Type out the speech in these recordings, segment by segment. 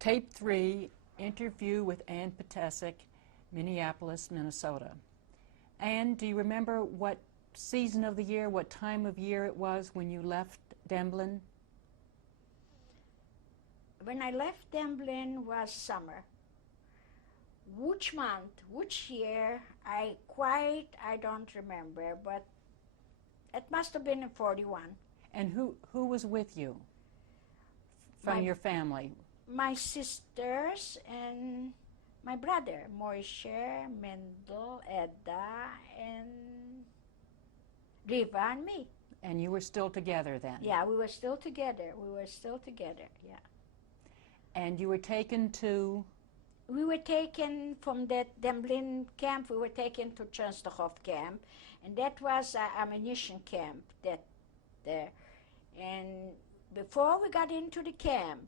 Tape 3, interview with Ann Ptaszek, Minneapolis, Minnesota. Ann, do you remember what season of the year, what time of year it was when you left Demblin? When I left Demblin was summer. Which month, which year, I don't remember, but it must have been in 41. And who was with you from your family? My sisters and my brother, Moishe, Mendel, Edda, and Riva and me. And you were still together then? Yeah, we were still together. Yeah. And you were taken to? We were taken from that Demblin camp, we were taken to Częstochow camp, and that was an ammunition camp there. And before we got into the camp,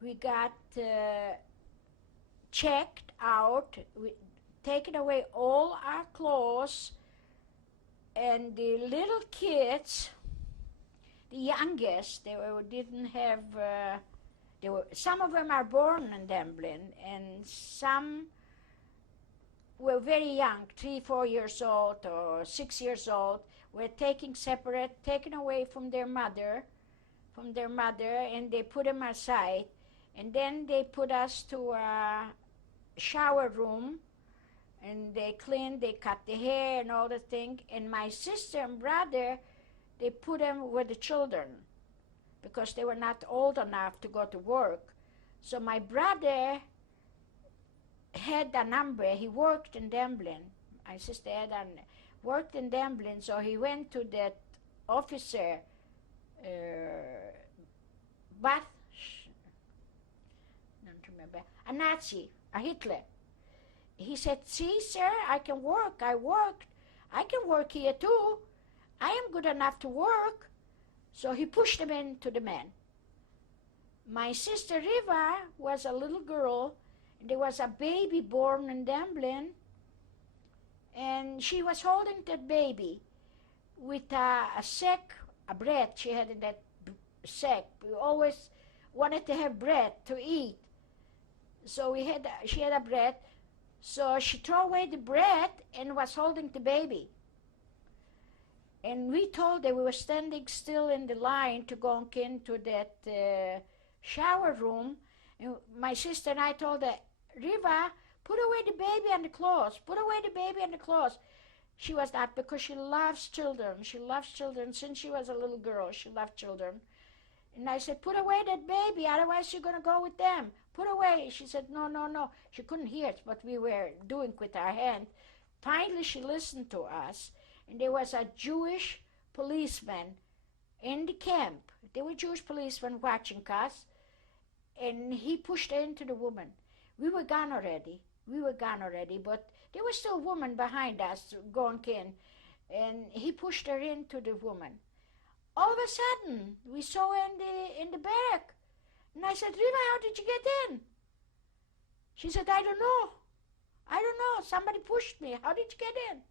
we got checked out, taken away all our clothes, and the little kids, the youngest, didn't have. Some of them are born in Demblin, and some were very young, 3, 4 years old or 6 years old, were taken away from their mother, and they put them aside, and then they put us to a shower room, and they cleaned, they cut the hair and all the thing, and my sister and brother, they put them with the children, because they were not old enough to go to work. So my brother had a number. He worked in Demblin. My sister worked in Demblin, so he went to that officer, don't remember, a Nazi, a Hitler. He said, "See, sir, I can work. I worked. I can work here too. I am good enough to work." So he pushed him into the man. My sister Riva was a little girl, and there was a baby born in Demblin, and she was holding that baby with a sack, a bread she had in that sack. We always wanted to have bread to eat. So she had a bread, so she threw away the bread and was holding the baby. And we told her, we were standing still in the line to go into that shower room. And my sister and I told her, "Riva, put away the baby and the clothes. Put away the baby and the clothes." She was not, because she loves children. She loves children since she was a little girl. She loved children. And I said, "Put away that baby, otherwise you're going to go with them. Put away." She said, "No, no, no." She couldn't hear what we were doing with our hand. Finally, she listened to us. And there was a Jewish policeman in the camp. There were Jewish policemen watching us, and he pushed her into the woman. We were gone already, but there was still a woman behind us going in, and he pushed her into the woman. All of a sudden, we saw her in the barrack, and I said, "Riva, how did you get in?" She said, I don't know. Somebody pushed me. How did you get in?"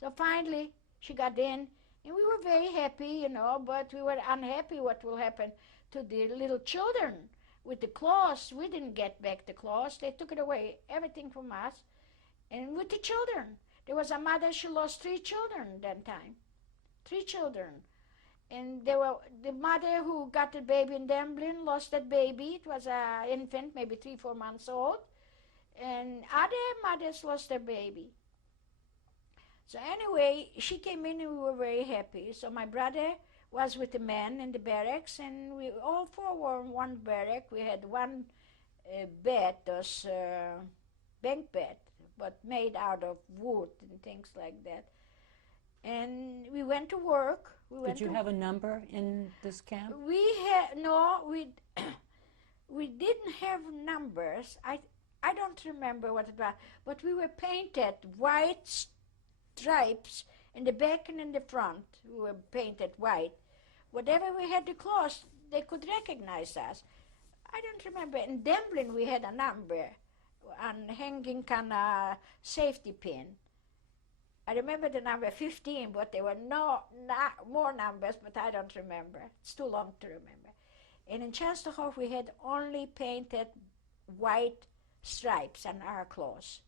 So finally, she got in, and we were very happy, but we were unhappy what will happen to the little children with the clothes. We didn't get back the clothes. They took it away, everything from us. And with the children, there was a mother, she lost 3 children that time. 3 children. And the mother who got the baby in Demblin lost that baby. It was an infant, maybe 3, 4 months old. And other mothers lost their baby. So anyway, she came in and we were very happy. So my brother was with the men in the barracks, and we all 4 were in one barrack. We had one bed, those bunk bed, but made out of wood and things like that. And we went to work. Did you have a number in this camp? We didn't have numbers. I don't remember what it was, but we were painted white stripes in the back and in the front. We were painted white. Whatever we had the clothes, they could recognize us. I don't remember. In Demblin, we had a number on hanging on a safety pin. I remember the number 15, but there were not more numbers, but I don't remember. It's too long to remember. And in Częstochow, we had only painted white stripes on our clothes.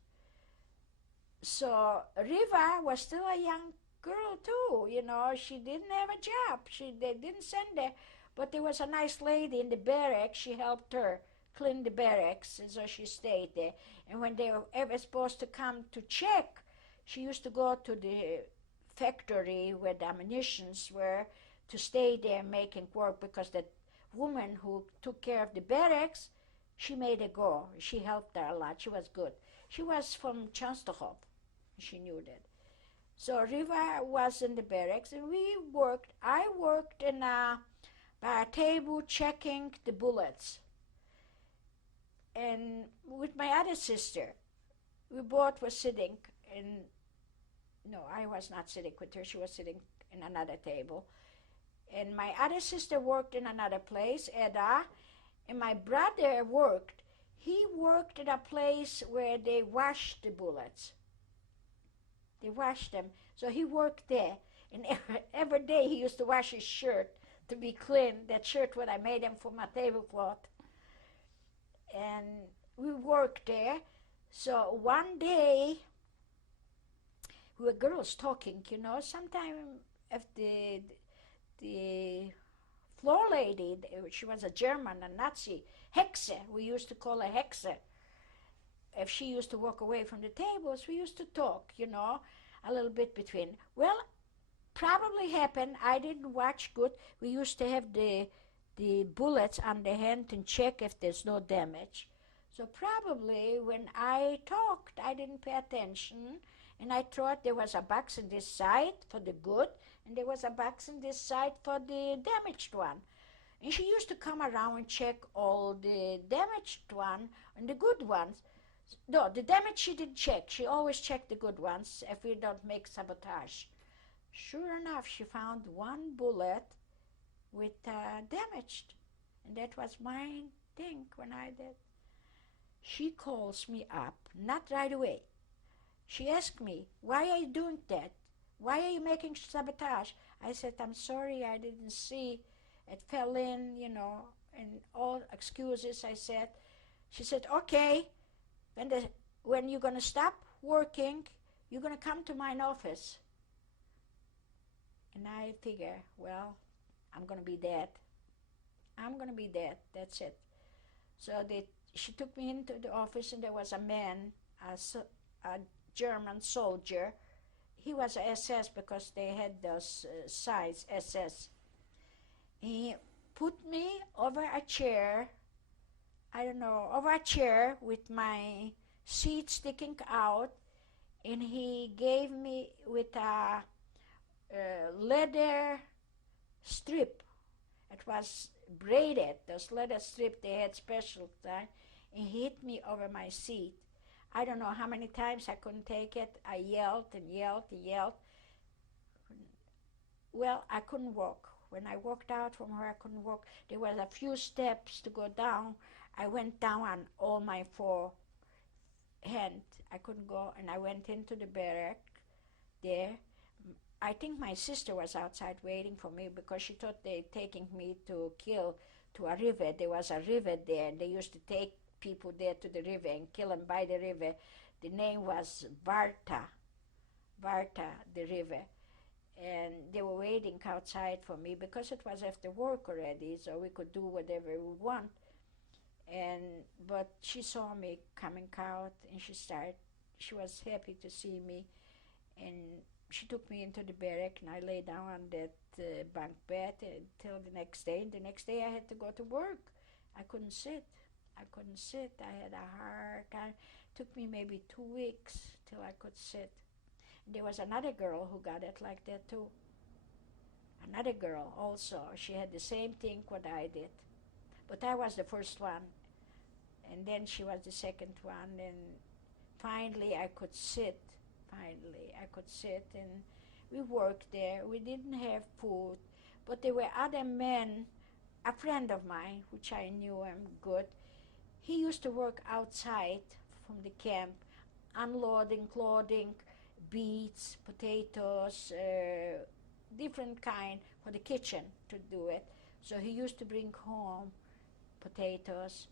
So Riva was still a young girl too, you know. She didn't have a job. They didn't send her, but there was a nice lady in the barracks. She helped her clean the barracks, and so she stayed there. And when they were ever supposed to come to check, she used to go to the factory where the ammunitions were to stay there making work, because the woman who took care of the barracks, she made her go. She helped her a lot. She was good. She was from Częstochow. She knew that. So Riva was in the barracks, and we worked. I worked by a table checking the bullets. And with my other sister, we both were sitting in, no, I was not sitting with her. She was sitting in another table. And my other sister worked in another place, Edda, and my brother worked. He worked at a place where they washed the bullets. They washed them. So he worked there. And every day he used to wash his shirt to be clean. That shirt what I made him for my tablecloth. And we worked there. So one day, we were girls talking, you know. Sometime if the floor lady, she was a German, a Nazi, Hexe, we used to call her Hexe. If she used to walk away from the tables, we used to talk, you know, a little bit between. Well, probably happened, I didn't watch good. We used to have the bullets on the hand and check if there's no damage. So probably when I talked, I didn't pay attention, and I thought there was a box on this side for the good, and there was a box on this side for the damaged one. And she used to come around and check all the damaged one and the good ones. No, the damage she didn't check. She always checked the good ones if we don't make sabotage. Sure enough, she found one bullet with damaged. And that was my thing when I did. She calls me up, not right away. She asked me, why are you doing that? Why are you making sabotage? I said, I'm sorry, I didn't see. It fell in, you know, and all excuses I said. She said, okay, when you're going to stop working, you're going to come to my office. And I figure, well, I'm going to be dead. I'm going to be dead, that's it. So she took me into the office, and there was a man, a German soldier. He was a SS because they had those size SS. He put me over a chair, over a chair with my seat sticking out, and he gave me with a leather strip. It was braided, those leather strips, they had special time, and he hit me over my seat. I don't know how many times I couldn't take it. I yelled and yelled and yelled. Well, I couldn't walk. When I walked out from her, I couldn't walk. There was a few steps to go down. I went down on all my 4 hands. I couldn't go, and I went into the barrack there. I think my sister was outside waiting for me because she thought they were taking me to kill to a river. There was a river there, and they used to take people there to the river and kill them by the river. The name was Varta, the river. And they were waiting outside for me because it was after work already, so we could do whatever we want. But she saw me coming out, and she was happy to see me, and she took me into the barrack, and I lay down on that bunk bed until the next day. The next day I had to go to work. I couldn't sit. I had a hard time. It took me maybe 2 weeks till I could sit. And there was another girl who got it like that too. Another girl also. She had the same thing what I did. But I was the first one. And then she was the second one. And finally I could sit. And we worked there. We didn't have food. But there were other men. A friend of mine, which I knew him good, he used to work outside from the camp, unloading clothing, beets, potatoes, different kind for the kitchen to do it. So he used to bring home potatoes,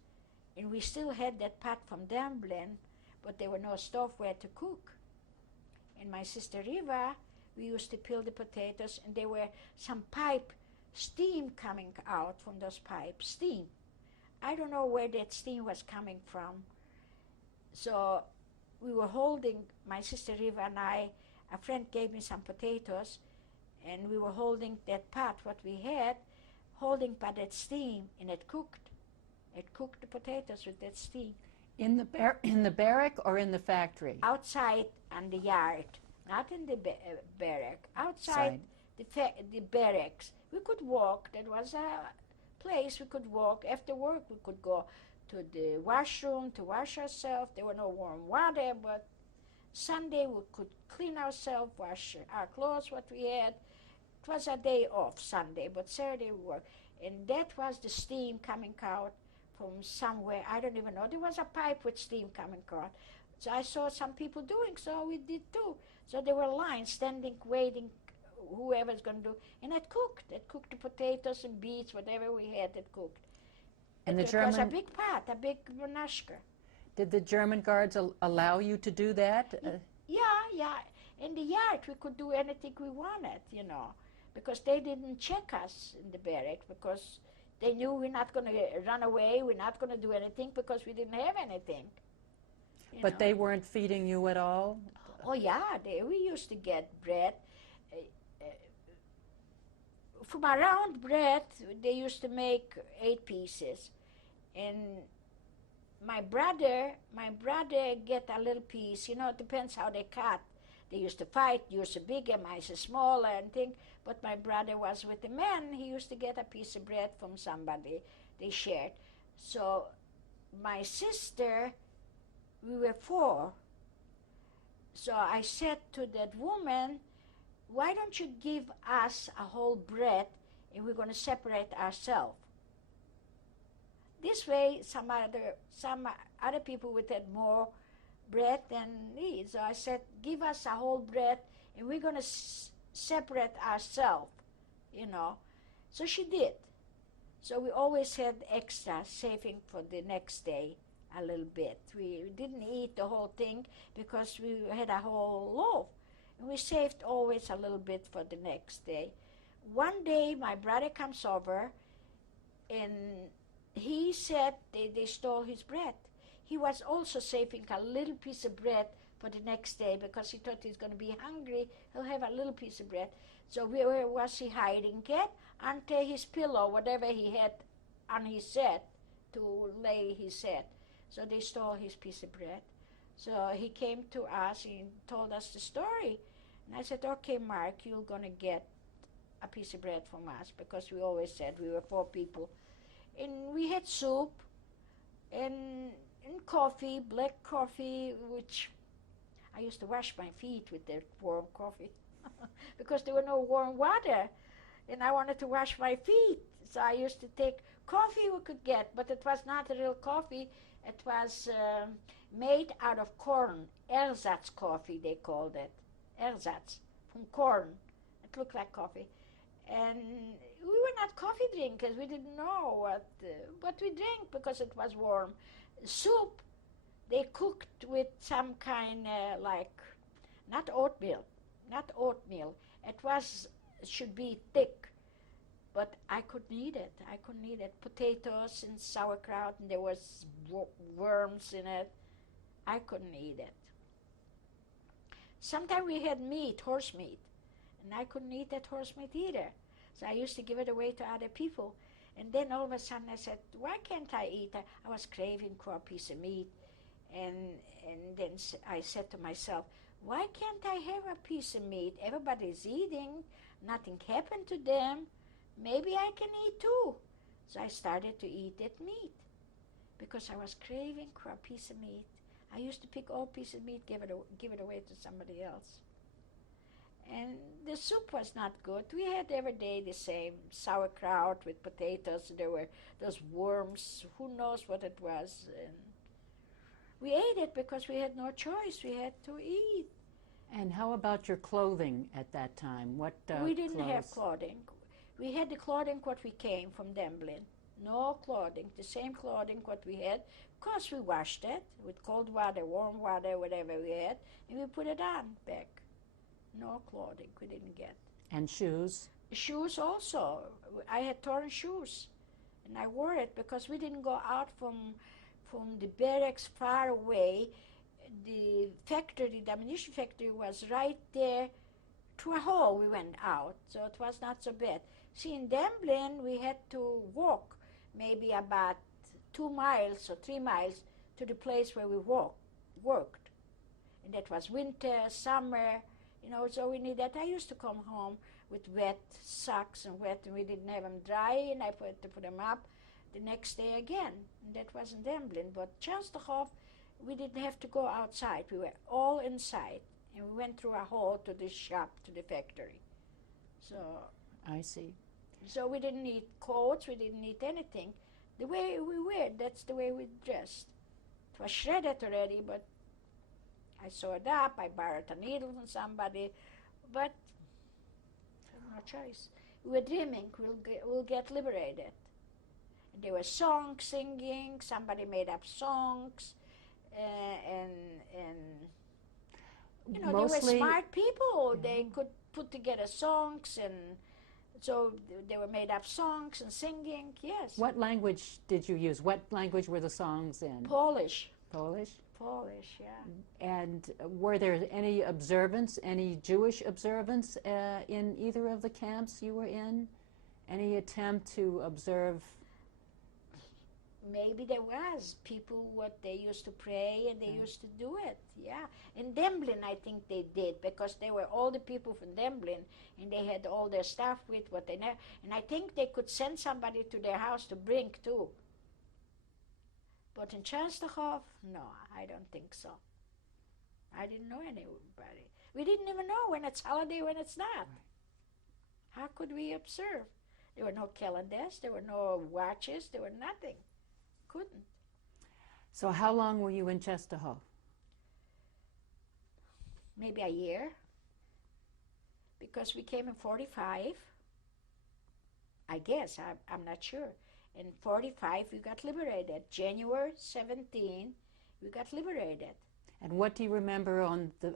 And we still had that pot from Dublin, but there were no stove where to cook. And my sister Riva, we used to peel the potatoes, and there were some pipe steam coming out from those pipes, steam. I don't know where that steam was coming from. So we were holding, my sister Riva and I, a friend gave me some potatoes, and we were holding that pot, what we had, holding by that steam, and it cooked. It cooked the potatoes with that steam. In the barrack or in the factory? Outside on the yard, not in the barrack. Outside the barracks. We could walk. That was a place we could walk. After work, we could go to the washroom to wash ourselves. There were no warm water, but Sunday we could clean ourselves, wash our clothes, what we had. It was a day off, Sunday, but Saturday we worked. And that was the steam coming out from somewhere. I don't even know. There was a pipe with steam coming out. So I saw some people doing, so we did too. So there were lines standing, waiting, whoever's going to do. And it cooked. It cooked the potatoes and beets, whatever we had, it cooked. And it was a big pot, a big vanashka. Did the German guards allow you to do that? Yeah. In the yard, we could do anything we wanted, you know, because they didn't check us in the barrack, because they knew we're not going to run away, we're not going to do anything, because we didn't have anything. But they weren't feeding you at all? Oh, yeah, we used to get bread. From a round bread, they used to make 8 pieces. And my brother get a little piece. You know, it depends how they cut. They used to fight, yours a bigger, mine's a smaller, and thing. But my brother was with the man. He used to get a piece of bread from somebody. They shared. So my sister, we were 4. So I said to that woman, why don't you give us a whole bread and we're going to separate ourselves? This way, some other people would have more bread than me. So I said, give us a whole bread and we're going to separate ourselves, you know. So she did. So we always had extra, saving for the next day a little bit. We didn't eat the whole thing because we had a whole loaf. And we saved always a little bit for the next day. One day, my brother comes over, and he said they stole his bread. He was also saving a little piece of bread for the next day because he thought he's going to be hungry. He'll have a little piece of bread. So where was he hiding it? Under his pillow, whatever he had on his head to lay his head. So they stole his piece of bread. So he came to us and told us the story. And I said, okay, Mark, you're going to get a piece of bread from us, because we always said we were 4 people. And we had soup and coffee, black coffee, which I used to wash my feet with that warm coffee because there were no warm water. And I wanted to wash my feet. So I used to take coffee we could get, but it was not real coffee. It was made out of corn. Ersatz coffee, they called it. Ersatz, from corn. It looked like coffee. And we were not coffee drinkers. We didn't know what we drank because it was warm. Soup, they cooked with some kind not oatmeal. It should be thick, but I couldn't eat it. Potatoes and sauerkraut, and there was worms in it. I couldn't eat it. Sometimes we had meat, horse meat, and I couldn't eat that horse meat either. So I used to give it away to other people. And then all of a sudden I said, why can't I eat it? I was craving for a piece of meat. And then I said to myself, why can't I have a piece of meat? Everybody's eating. Nothing happened to them. Maybe I can eat too. So I started to eat that meat because I was craving for a piece of meat. I used to pick all piece of meat, give it away to somebody else. And the soup was not good. We had every day the same sauerkraut with potatoes. There were those worms. Who knows what it was? And we ate it because we had no choice. We had to eat. And how about your clothing at that time? What we didn't clothes? have clothing. We had the clothing what we came from Dublin. No clothing, the same clothing what we had. Of course, we washed it with cold water, warm water, whatever we had, and we put it on back. No clothing we didn't get. And shoes? Shoes also. I had torn shoes, and I wore it because we didn't go out from the barracks far away. The factory, the ammunition factory, was right there. Through a hole we went out, so it was not so bad. See, in Demblin, we had to walk maybe about 2 miles or 3 miles to the place where we worked. And that was winter, summer, so we needed that. I used to come home with wet socks and we didn't have them dry, and I had to put them up the next day again. And that was in Demblin. But Częstochow, we didn't have to go outside. We were all inside. And we went through a hole to the shop, to the factory. So I see. So we didn't need coats, we didn't need anything. The way we were, that's the way we dressed. It was shredded already, but I sewed up, I borrowed a needle from somebody, but no choice. We were dreaming we'll get liberated. And there were songs, singing, somebody made up songs, and they were smart people. They could put together songs, and so they were made up songs and singing, yes. What language did you use? What language were the songs in? Polish. Polish? Polish, yeah. And were there any observance, any Jewish observance in either of the camps you were in? Any attempt to observe? Maybe there was people what they used to pray and they used to do it, yeah. In Demblin, I think they did, because they were all the people from Demblin, and they had all their stuff with what they know. And I think they could send somebody to their house to bring too. But in Częstochow, no, I don't think so. I didn't know anybody. We didn't even know when it's holiday, when it's not. How could we observe? There were no calendars, there were no watches, there were nothing. Couldn't. So how long were you in Częstochow? Maybe a year, because we came in 45, I guess, I'm not sure. In 45, we got liberated. January 17, we got liberated. And what do you remember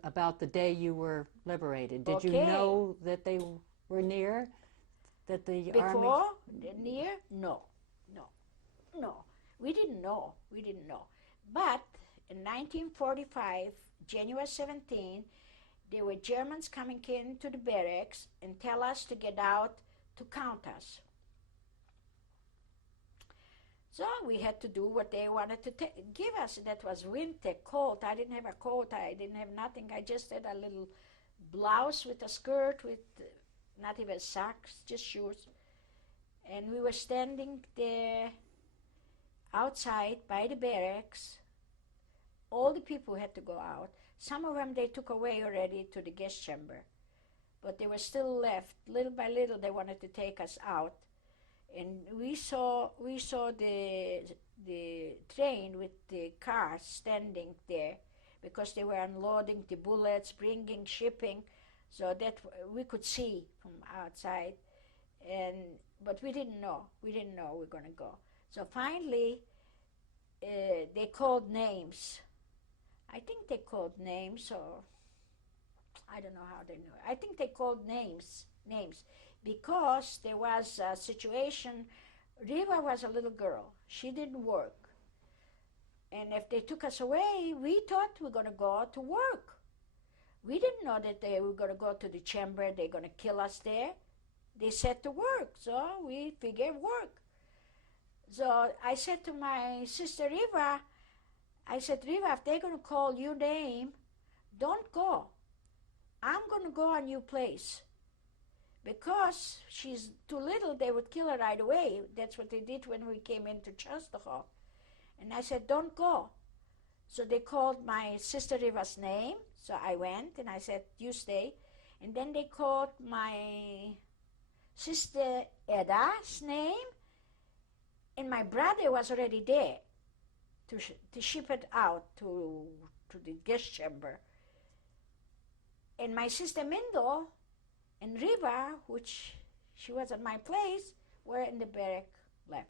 about the day you were liberated? Did you know that they were near? That the army... Before? Near? No. We didn't know. But in 1945, January 17, there were Germans coming into the barracks and tell us to get out to count us. So we had to do what they wanted to give us. That was winter, cold. I didn't have a coat. I didn't have nothing. I just had a little blouse with a skirt with not even socks, just shoes. And we were standing there outside by the barracks. All the people had to go out. Some of them they took away already to the gas chamber, but they were still left. Little by little they wanted to take us out. And we saw the train with the cars standing there, because they were unloading the bullets, shipping, so that we could see from outside. But we didn't know we were going to go. So finally, they called names. I think they called names, or I don't know how they knew. I think they called names, because there was a situation. Riva was a little girl. She didn't work. And if they took us away, we thought we were going to go to work. We didn't know that they were going to go to the chamber, they're going to kill us there. They said to work, so we figured work. So I said to my sister Riva, Riva, if they're going to call your name, don't go. I'm going to go on your place. Because she's too little, they would kill her right away. That's what they did when we came into Częstochow. And I said, don't go. So they called my sister Riva's name. So I went and I said, you stay. And then they called my sister Eda's name. And my brother was already there to ship it out to the gas chamber. And my sister Mindel and Riva, which she was at my place, were in the barrack left.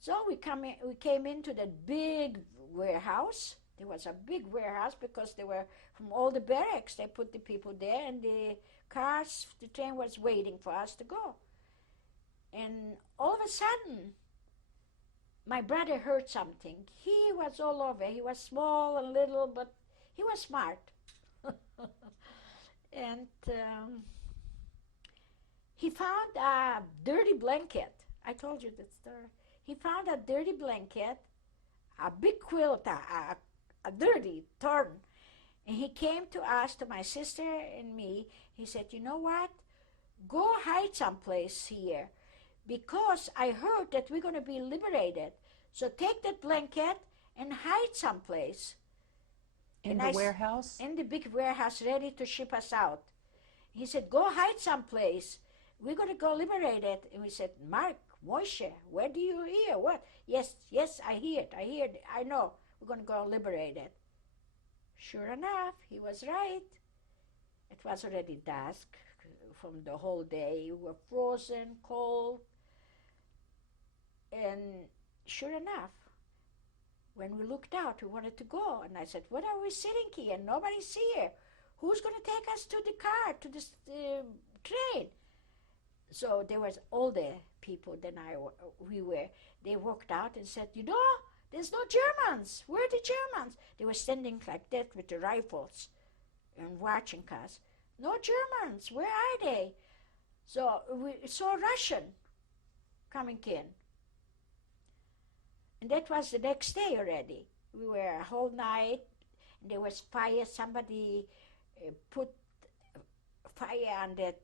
So we came into that big warehouse. There was a big warehouse because they were from all the barracks. They put the people there, and the cars, the train was waiting for us to go. And all of a sudden, my brother heard something. He was all over. He was small and little, but he was smart. And he found a dirty blanket. I told you that story. He found a dirty blanket, a big quilt, a dirty, torn. And he came to us, to my sister and me. He said, you know what? Go hide someplace here, because I heard that we're going to be liberated. So take that blanket and hide someplace. In the warehouse? In the big warehouse, ready to ship us out. He said, go hide someplace. We're going to go liberated. And we said, Mark, Moshe, where do you hear? What? Yes, I hear it. I know. We're going to go liberated. Sure enough, he was right. It was already dusk from the whole day. We were frozen, cold. And sure enough, when we looked out, we wanted to go. And I said, what are we sitting here? Nobody's here. Who's going to take us to the car, to this train? So there was all the people they walked out and said, you know, there's no Germans. Where are the Germans? They were standing like that with the rifles and watching us. No Germans. Where are they? So we saw Russian coming in. And that was the next day already. We were a whole night, and there was fire. Somebody put fire on that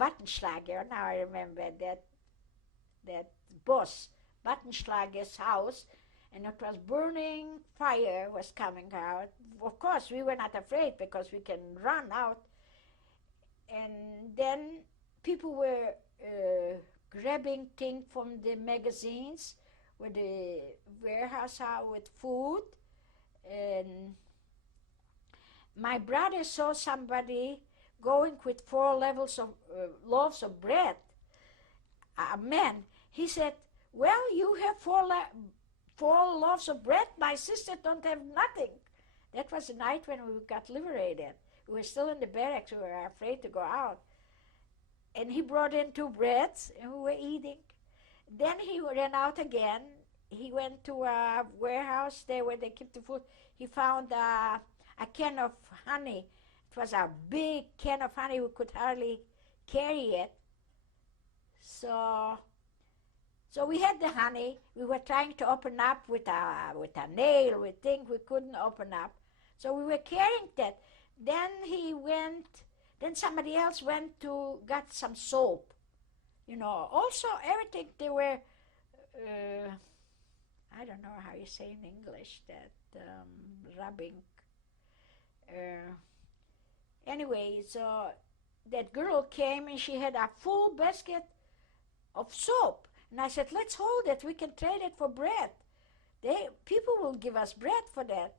Buttenschlager. Now I remember that boss, Buttenschlager's house, and it was burning. Fire was coming out. Of course, we were not afraid because we can run out. And then people were grabbing things from the magazines with the warehouse out with food. And my brother saw somebody going with 4 loaves of bread. A man. He said, well, you have 4 loaves of bread. My sister don't have nothing. That was the night when we got liberated. We were still in the barracks. We were afraid to go out. And he brought in 2 breads, and we were eating. Then he ran out again. He went to a warehouse there where they keep the food. He found a can of honey. It was a big can of honey. We could hardly carry it. So we had the honey. We were trying to open up with a nail. We think we couldn't open up. So we were carrying that. Then somebody else went to got some soap. You know, also everything they were, I don't know how you say in English, that rubbing. Anyway, so that girl came and she had a full basket of soap. And I said, let's hold it. We can trade it for bread. People will give us bread for that.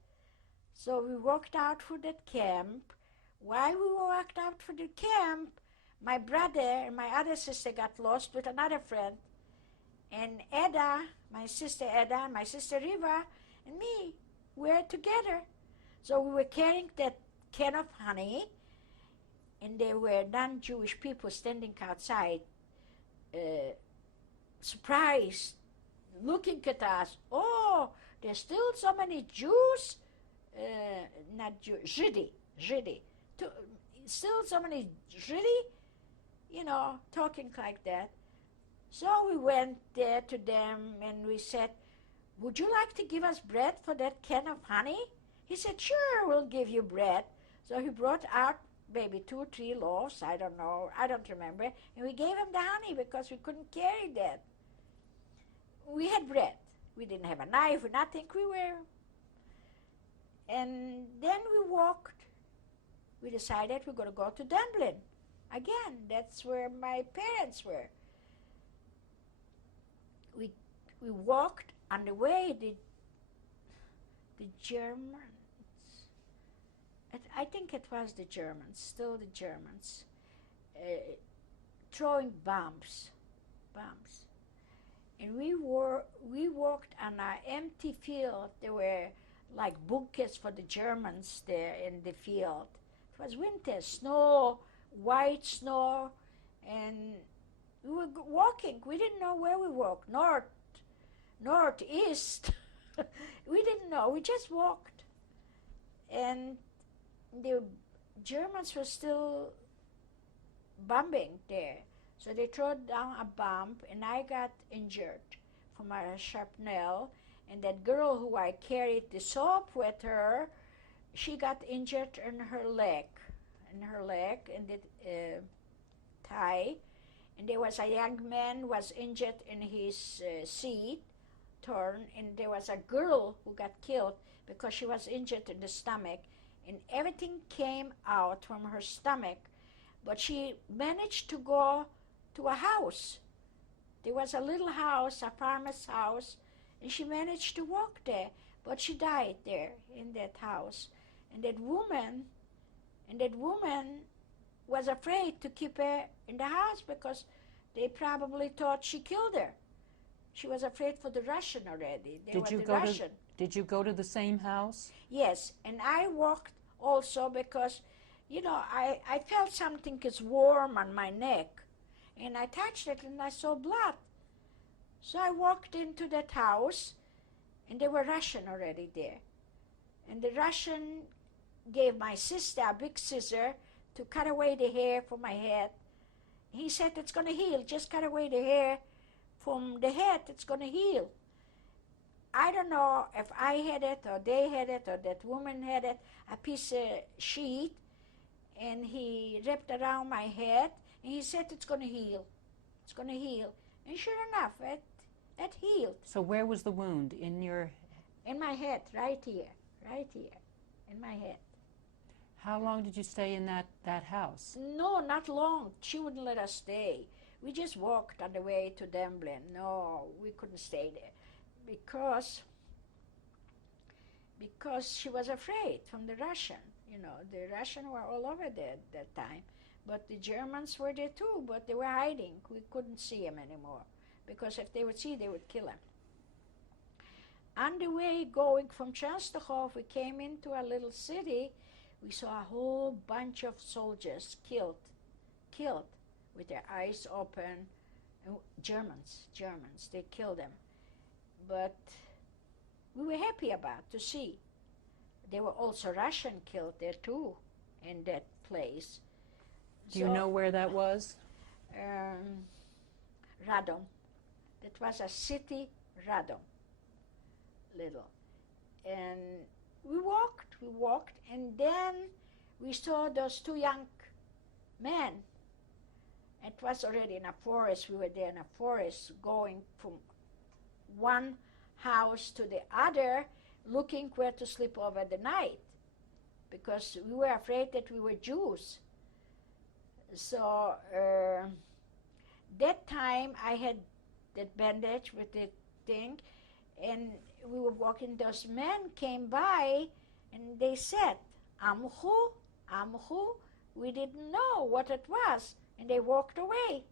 So we walked out for that camp. While we walked out for the camp, my brother and my other sister got lost with another friend. And Edda, my sister Edda, and my sister Riva, and me were together. So we were carrying that can of honey, and there were non-Jewish people standing outside, surprised, looking at us. Oh, there's still so many Jews, not Jews, Židi. Still so many Židi, you know, talking like that. So we went there to them and we said, would you like to give us bread for that can of honey? He said, sure, we'll give you bread. So he brought out maybe 2 or 3 loaves, I don't know, I don't remember, and we gave him the honey because we couldn't carry that. We had bread. We didn't have a knife or nothing. And then we walked. We decided we're going to go to Dublin. Again, that's where my parents were. We walked. On the way, the Germans, I think it was the Germans, still the Germans, throwing bombs. and we walked on an empty field. There were like bunkers for the Germans there in the field. It was winter, snow, white snow, and we were walking. We didn't know where we walked, north, east. We didn't know. We just walked. And the Germans were still bombing there. So they threw down a bomb, and I got injured from a shrapnel. And that girl who I carried the soap with her, she got injured in her leg, in the thigh. And there was a young man was injured in his seat, torn, and there was a girl who got killed because she was injured in the stomach, and everything came out from her stomach. But she managed to go to a house. There was a little house, a farmer's house, and she managed to walk there, but she died there in that house. And that woman was afraid to keep her in the house because they probably thought she killed her. She was afraid for the Russian already. Did you go to the same house? Yes, and I walked also because, I felt something is warm on my neck, and I touched it and I saw blood. So I walked into that house, and there were Russian already there. And the Russian gave my sister a big scissor to cut away the hair from my head. He said, it's going to heal. Just cut away the hair from the head. It's going to heal. I don't know if I had it or they had it or that woman had it, a piece of sheet, and he wrapped around my head, and he said, it's going to heal. It's going to heal. And sure enough, it healed. So where was the wound? In my head, right here, in my head. How long did you stay in that house? No, not long. She wouldn't let us stay. We just walked on the way to Demblin. No, we couldn't stay there because she was afraid from the Russian. The Russians were all over there at that time. But the Germans were there too, but they were hiding. We couldn't see them anymore because if they would see, they would kill them. On the way going from Częstochow, we came into a little city. We saw a whole bunch of soldiers killed with their eyes open. Germans, they killed them. But we were happy about to see. There were also Russian killed there too, in that place. Do you know where that was? Radom. That was a city, Radom, little. And we walked, and then we saw those two young men. It was already in a forest. We were there in a forest, going from one house to the other, looking where to sleep over the night, because we were afraid that we were Jews. So that time I had that bandage with the thing, and we were walking. Those men came by, and they said, "Amchu, Amchu." We didn't know what it was, and they walked away.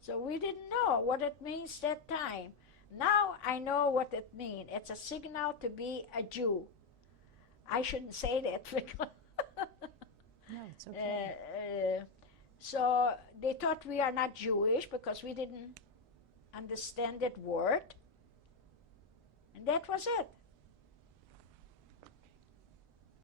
So we didn't know what it means that time. Now I know what it means. It's a signal to be a Jew. I shouldn't say that because no, it's okay. So they thought we are not Jewish because we didn't understand that word. And that was it.